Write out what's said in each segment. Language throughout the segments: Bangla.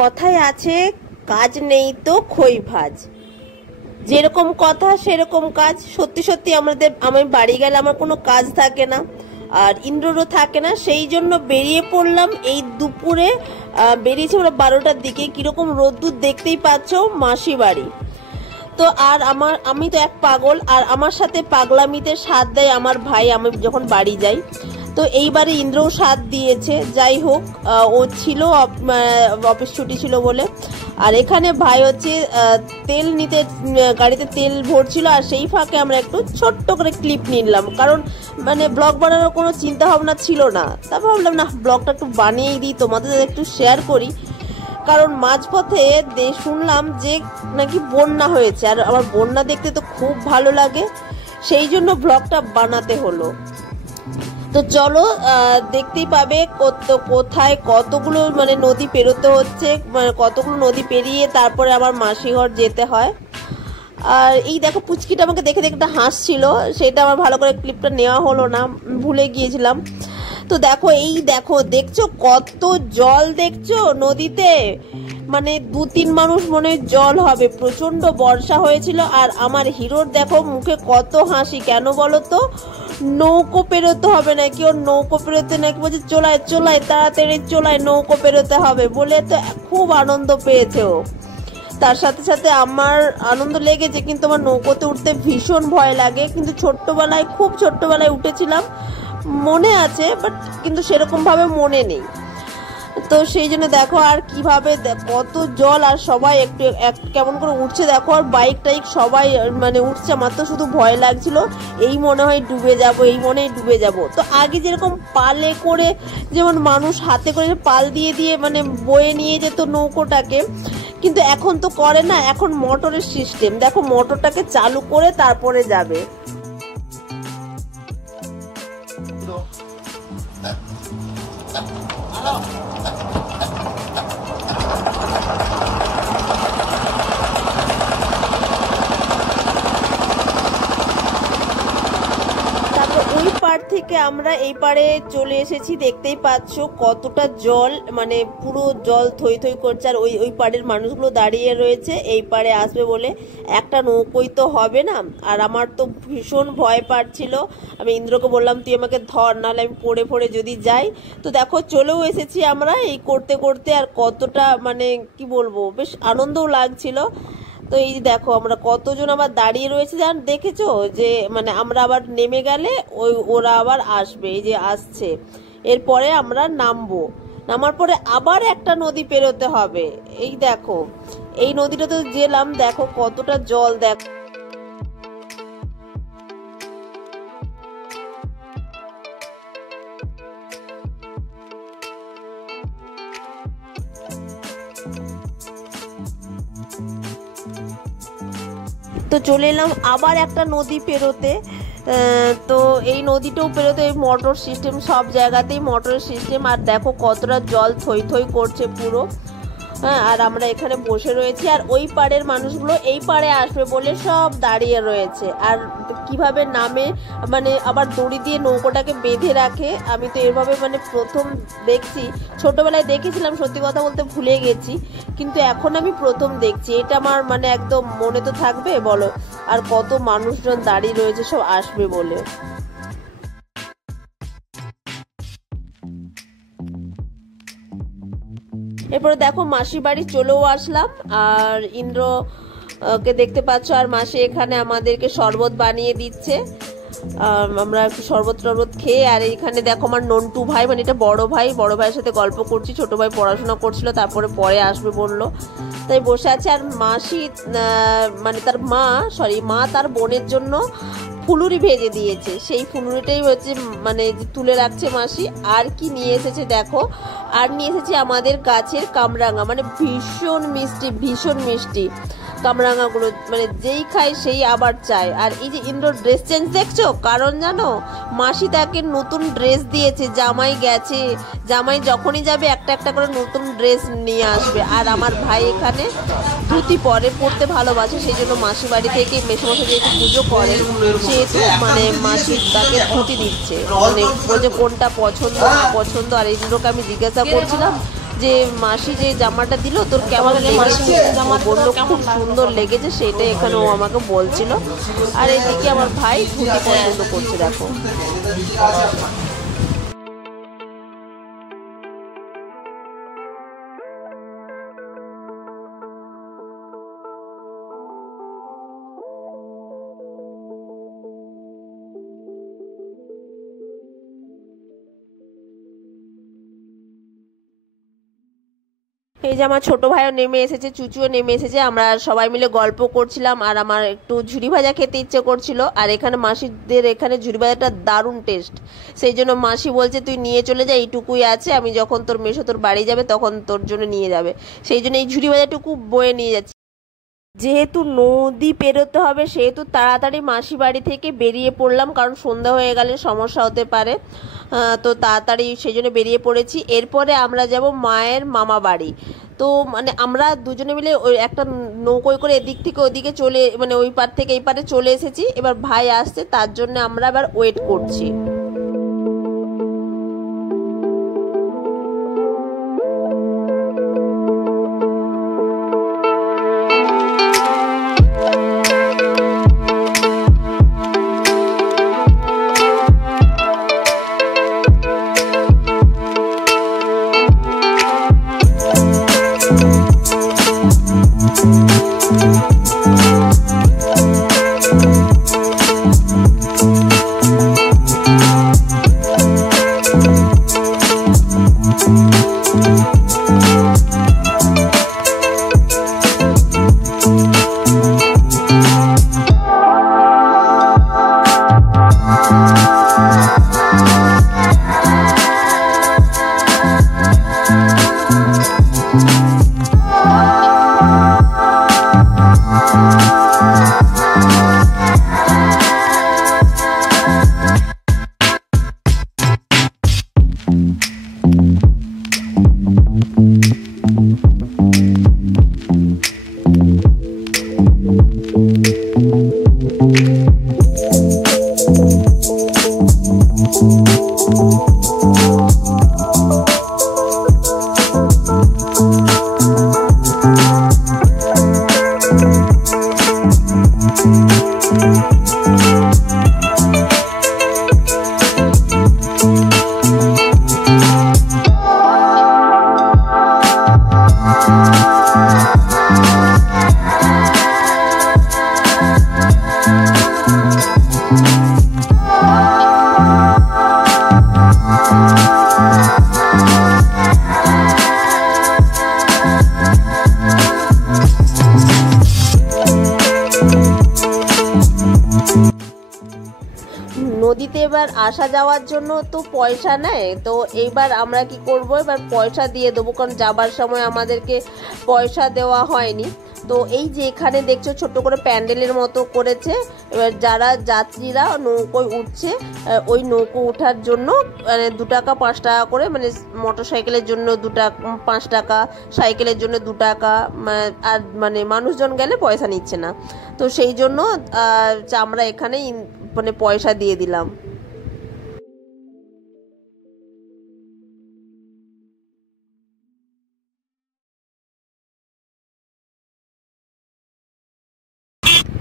কথায় আছে কাজ নেই তো খই ভাজ। যেরকম কথা সেরকম কাজ। সত্যি সত্যি আমি বাড়ি গেলে আমার কোনো কাজ থাকে না, আর ইন্দ্ররও থাকে না। সেই জন্য বেরিয়ে পড়লাম এই দুপুরে। বেরিয়েছি আমরা 12টার দিকে। কিরকম রোদ্দুর দেখতেই পাচ্ছ, মাসি বাড়ি। তো আর আমি তো এক পাগল, আর আমার সাথে পাগলামিতে সাথ দেয় আমার ভাই আমি যখন বাড়ি যাই। তো এইবারে ইন্দ্রও সাথ দিয়েছে। যাই হোক, ও ছিল অফিস ছুটি ছিল বলে। আর এখানে ভাই হচ্ছে তেল নিতে গাড়িতে তেল ভরছিল, আর সেই ফাঁকে আমরা একটু ছোট্ট করে ক্লিপ নিলাম, কারণ মানে ব্লগ বানানোর কোনো চিন্তা ভাবনা ছিল না। তারপর ভাবলাম না, ব্লগটা একটু বানিয়েই দিই, তোমাদের একটু শেয়ার করি। কারণ মাঝপথে শুনলাম যে নাকি বন্যা হয়েছে, আর আমার বন্যা দেখতে তো খুব ভালো লাগে, সেই জন্য ব্লগটা বানাতে হলো। তো চলো, দেখতেই পাবে কোথায় কতগুলো মানে নদী পেরোতে হচ্ছে, মানে কতগুলো নদী পেরিয়ে তারপরে আমার মাসি ঘর যেতে হয়। আর এই দেখো, পুচকিটা আমাকে দেখে দেখে হাসছিল, সেটা আমার ভালো করে ক্লিপটা নেওয়া হলো না, ভুলে গিয়েছিলাম। তো দেখো, দেখছো কত জল, দেখছো নদীতে, মানে 2-3 মানুষ মনে জল হবে। প্রচন্ড বর্ষা হয়েছিল। আর আমার হিরোর দেখো মুখে কত হাসি, কেন বলো তো? নৌকো পেরোতে হবে নাকি, ওর নৌকো পেরোতে নাকি বলছে চলায় তাড়াতাড়ি চলায়, নৌকো পেরোতে হবে বলে তো খুব আনন্দ পেয়েছে ও। তার সাথে সাথে আমার আনন্দ লেগেছে, কিন্তু আমার নৌকোতে উঠতে ভীষণ ভয় লাগে। কিন্তু খুব ছোট্টবেলায় উঠেছিলাম, মনে আছে, বাট কিন্তু সেরকম ভাবে মনে নেই। তো সেই জন্য দেখো, আর কিভাবে কত জল, আর সবাই একটু কেমন করে উঠছে দেখো। আর বাইক সবাই মানে উঠছে, আমার তো শুধু ভয় লাগছিল, এই মনে হয় ডুবে যাব। তো আগে যেরকম পালে করে, যেমন মানুষ হাতে করে পাল দিয়ে মানে বয়ে নিয়ে যেত নৌকোটাকে, কিন্তু এখন তো করে না, এখন মোটরের সিস্টেম। দেখো, মোটরটাকে চালু করে তারপরে যাবে। থেকে আমরা এই পারে চলে এসেছি, দেখতেই পাচ্ছ কতটা জল, মানে পুরো জল থই থই করছে। আর ওই পাড়ের মানুষগুলো দাঁড়িয়ে রয়েছে এই পারে আসবে বলে। একটা নৌকোই তো হবে না। আর আমার তো ভীষণ ভয় পাচ্ছিল, আমি ইন্দ্রকে বললাম তুই আমাকে ধর, নাহলে আমি পড়ে যদি যাই। তো দেখো, চলেও এসেছি আমরা এই করতে করতে। আর কতটা মানে কি বলবো, বেশ আনন্দও লাগছিল। তো এই দেখো, আমরা কতজন আবার দাঁড়িয়ে রয়েছে, জান দেখেছো, যে মানে আমরা আবার নেমে গেলে ওরা আবার আসবে, এই যে আসছে। এরপরে আমরা নামার পরে আবার একটা নদী পেরোতে হবে। এই দেখো, এই নদীটা তো গেলাম, দেখো কতটা জল, দেখো। তো চলে এলাম আবার একটা নদী পেরোতে। তো এই নদীটাও পেরোতে মোটর সিস্টেম, সব জায়গাতেই মোটরের সিস্টেম। আর দেখো কতটা জল থই থই করছে পুরো। হ্যাঁ, আর আমরা এখানে বসে রয়েছি, আর ওই পাড়ের মানুষগুলো এই পাড়ে আসবে বলে সব দাঁড়িয়ে রয়েছে। আর কিভাবে নামে, মানে আবার দড়ি দিয়ে নৌকোটাকে বেঁধে রাখে, আমি তো এভাবে মানে প্রথম দেখছি। ছোটবেলায় দেখেছিলাম, সত্যি কথা বলতে ভুলে গেছি, কিন্তু এখন আমি প্রথম দেখছি। এটা আমার মানে একদম মনে তো থাকবে বলো। আর কত মানুষজন দাঁড়িয়ে রয়েছে সব আসবে বলে। এরপরে দেখো, মাসির বাড়ি চলেও আসলাম। আর ইন্দ্রকে দেখতে পাচ্ছ, আর মাসি এখানে আমাদেরকে শরবত বানিয়ে দিচ্ছে। আমরা একটু শরবত খেয়ে, আর এইখানে দেখো আমার নন্টু ভাই, মানে এটা বড় ভাইয়ের সাথে গল্প করছি। ছোট ভাই পড়াশোনা করছিল, তারপরে পরে আসবে বললো, তাই বসে আছে। আর মাসি মানে তার মা তার বোনের জন্য ফুলুরি ভেজে দিয়েছে, সেই ফুলুরিটাই হচ্ছে মানে তুলে রাখছে মাসি। আর কি নিয়ে এসেছে দেখো, আর নিয়ে এসেছে আমাদের গাছের কামরাঙা, মানে ভীষণ মিষ্টি কামরাঙাগুলো, মানে যেই খায় সেই আবার চায়। আর এই যে ইন্দ্র ড্রেস চেঞ্জ দেখছো, কারণ জানো, মাসি তাকে নতুন ড্রেস দিয়েছে, জামাই গেছে, জামাই যখনই যাবে একটা করে নতুন ড্রেস নিয়ে আসবে। আর আমার ভাই এখানে ধুতি পরতে ভালোবাসে, সেই জন্য মাসি বাড়ি থেকে মেসোমশাই যেহেতু পুজো করে, সেহেতু মানে মাসি তাকে ধুতি দিচ্ছে, মানে বলছে কোনটা পছন্দ। আর ইন্দ্রকে আমি জিজ্ঞাসা করছিলাম যে মাসি যে জামাটা দিল তোর কেমন লেগেছে, বললো খুব সুন্দর লেগেছে, সেটা এখানে ও আমাকে বলছিল। আর এদিকে আমার ভাই ধুতি পছন্দ করছে, দেখো। এই যে আমার ছোট ভাইও নেমে এসেছে, চুচুও নেমে এসেছে, আমরা সবাই মিলে গল্প করছিলাম। আর আমার একটু ঝুরি ভাজা খেতে ইচ্ছে করছিল। আর এখানে মাসিদের এখানে ঝুরি ভাজাটা দারুণ টেস্ট, সেই জন্য মাসি বলছে তুই নিয়ে চলে যা, এইটুকুই আছে, আমি যখন তোর মেসো তোর বাড়ি যাবে তখন তোর জন্য নিয়ে যাবে, সেই জন্য এই ঝুরি ভাজাটুকু বয়ে নিয়ে যাচ্ছি। যেহেতু নদী পেরোতে হবে সেহেতু তাড়াতাড়ি মাসি বাড়ি থেকে বেরিয়ে পড়লাম, কারণ সন্ধ্যা হয়ে গেলে সমস্যা হতে পারে। তো তাড়াতাড়ি সেই জন্য বেরিয়ে পড়েছি। এরপরে আমরা যাব মায়ের মামা বাড়ি। তো মানে আমরা দুজনে মিলে ওই একটা নৌকোয় করে এদিক থেকে ওদিকে চলে, মানে ওই পার থেকে এই পারে চলে এসেছি। এবার ভাই আসছে, তার জন্য আমরা আবার ওয়েট করছি। নদীতে এবার আসা যাওয়ার জন্য তো পয়সা নেয়, তো এইবার আমরা কি করব, এবার পয়সা দিয়ে দেবো, কারণ যাবার সময় আমাদেরকে পয়সা দেওয়া হয়নি। তো এই যে এখানে দেখছো ছোট করে প্যান্ডেলের মতো করেছে, এবার যারা যাত্রীরা নৌকোয় উঠছে ওই নৌকো ওঠার জন্য 2 টাকা 5 টাকা করে, মানে মোটর সাইকেলের জন্য 2 টাকা 5 টাকা, সাইকেলের জন্য 2 টাকা, আর মানে মানুষজন গেলে পয়সা নিচ্ছে না। তো সেই জন্য আমরা এখানেই মানে পয়সা দিয়ে দিলাম।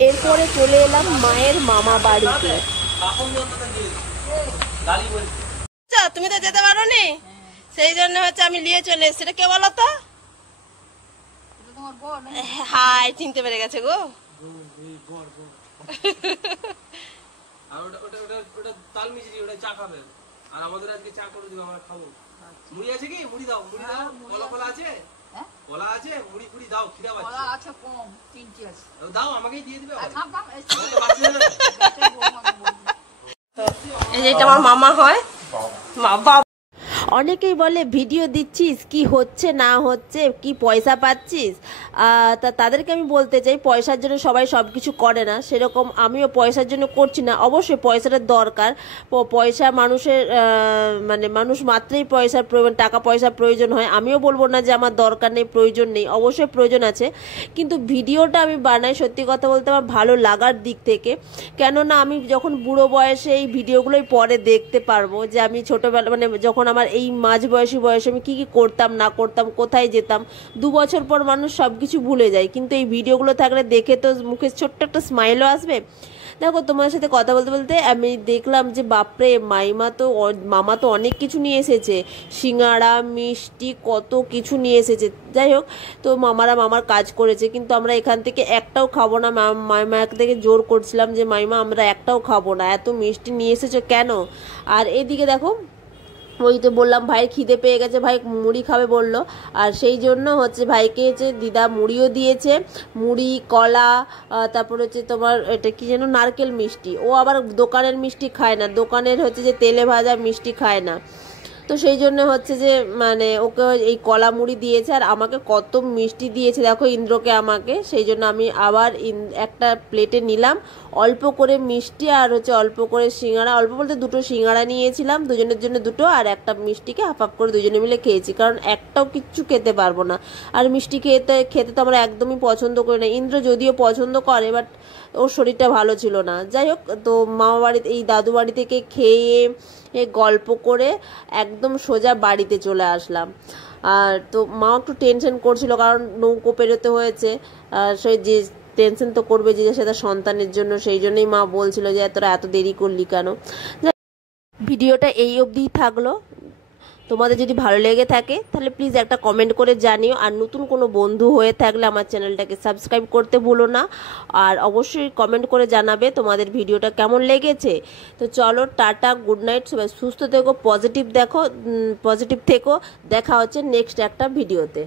এরপরে চলে এলাম মায়ের মামা বাড়িতে। তুমি তো যেতে পারো নি, সেই জন্য হচ্ছে আমি নিয়ে চলে এসেছি। এটা কে বলো তো? হাই, চিনতে পেরে গেছে গো। আর আমাদের আজকে চা করে দিও, আমরা খাবো। মুড়ি আছে কি? মুড়ি দাও, মুড়ি দাও। কলা কলা আছে? কলা আছে? মুড়ি ফুড়ি দাও, খিদা পাচ্ছে। কলা আছে কম, 3টি আছে। দাও, আমাকেই দিয়ে দিবে। এই যে এটা আমার মামা হয়। বাবা অনেকেই বলে ভিডিও দিচ্ছিস কি হচ্ছে না হচ্ছে, কি পয়সা পাচ্ছিস, তা তাদেরকে আমি বলতে চাই পয়সার জন্য সবাই সব কিছু করে না, সেরকম আমিও পয়সার জন্য করছি না। অবশ্যই পয়সাটা দরকার, পয়সা মানুষের মানে মানুষ মাত্রই পয়সার প্রয়োজন, টাকা পয়সার প্রয়োজন হয়। আমিও বলবো না যে আমার দরকার নেই, প্রয়োজন নেই, অবশ্যই প্রয়োজন আছে, কিন্তু ভিডিওটা আমি বানাই সত্যি কথা বলতে আমার ভালো লাগার দিক থেকে। কেননা আমি যখন বুড়ো বয়সে এই ভিডিওগুলোই পরে দেখতে পারবো যে আমি ছোটোবেলা মানে যখন আমার এই মাঝ বয়সে আমি কী কী করতাম না করতাম, কোথায় যেতাম। 2 বছর পর মানুষ সব কিছু ভুলে যায়, কিন্তু এই ভিডিওগুলো থাকলে দেখে তো মুখে ছোট্ট একটা স্মাইলও আসবে। দেখো, তোমার সাথে কথা বলতে বলতে আমি দেখলাম যে বাপরে, মামা তো অনেক কিছু নিয়ে এসেছে, সিঙ্গাড়া, মিষ্টি, কত কিছু নিয়ে এসেছে। যাই হোক, তো মামার কাজ করেছে, কিন্তু আমরা এখান থেকে একটাও খাবো না। মাইমা থেকে জোর করছিলাম যে মাইমা আমরা একটাও খাবো না, এত মিষ্টি নিয়ে এসেছো কেন। আর এদিকে দেখো, ওই তো বললাম ভাইয়ের খিদে পেয়ে গেছে, ভাই মুড়ি খাবে বললো, আর সেই জন্য হচ্ছে ভাইকে হচ্ছে দিদা মুড়িও দিয়েছে, মুড়ি, কলা, তারপর হচ্ছে তোমার এটা কি যেন নারকেল মিষ্টি। ও আবার দোকানের মিষ্টি খায় না, দোকানের হচ্ছে যে তেলে ভাজা মিষ্টি খায় না, তো সেই জন্য হচ্ছে যে মানে ওকে এই কলা মুড়ি দিয়েছে। আর আমাকে কত মিষ্টি দিয়েছে দেখো, ইন্দ্রকে আমাকে। সেই জন্য আমি আবার একটা প্লেটে নিলাম অল্প করে মিষ্টি, আর হচ্ছে অল্প করে সিঙ্গাড়া, অল্প বলতে 2টো সিঙ্গাড়া নিয়েছিলাম, দুজনের জন্য 2টো, আর একটা মিষ্টিকে হাফ করে দুজনে মিলে খেয়েছি, কারণ একটাও কিচ্ছু খেতে পারবো না। আর মিষ্টি খেতে তো আমরা একদমই পছন্দ করি না। ইন্দ্র যদিও পছন্দ করে, বাট ওর শরীরটা ভালো ছিল না। যাই হোক, তো মামা বাড়িতে এই দাদু বাড়ি থেকে খেয়ে গল্প করে একদম সোজা বাড়িতে চলে আসলাম। আর তো মা একটু টেনশন করছিল, কারণ নৌকো পেরোতে হয়েছে, আর সেই যে টেনশন তো করবে যে সেটা সন্তানের জন্য, সেই জন্যই মা বলছিল যে তোরা এত দেরি করলি কেন। ভিডিওটা এই অবধিই থাকলো। তোমাদের যদি ভালো লেগে থাকে তাহলে প্লিজ একটা কমেন্ট করে জানিও, আর নতুন কোনো বন্ধু হয়ে থাকলে আমার চ্যানেলটাকে সাবস্ক্রাইব করতে ভুলো না, আর অবশ্যই কমেন্ট করে জানাবে তোমাদের ভিডিওটা কেমন লেগেছে। তো চলো, টাটা, গুড নাইট, সবাই সুস্থ থেকো, পজিটিভ থেকো। দেখা হচ্ছে নেক্সট একটা ভিডিওতে।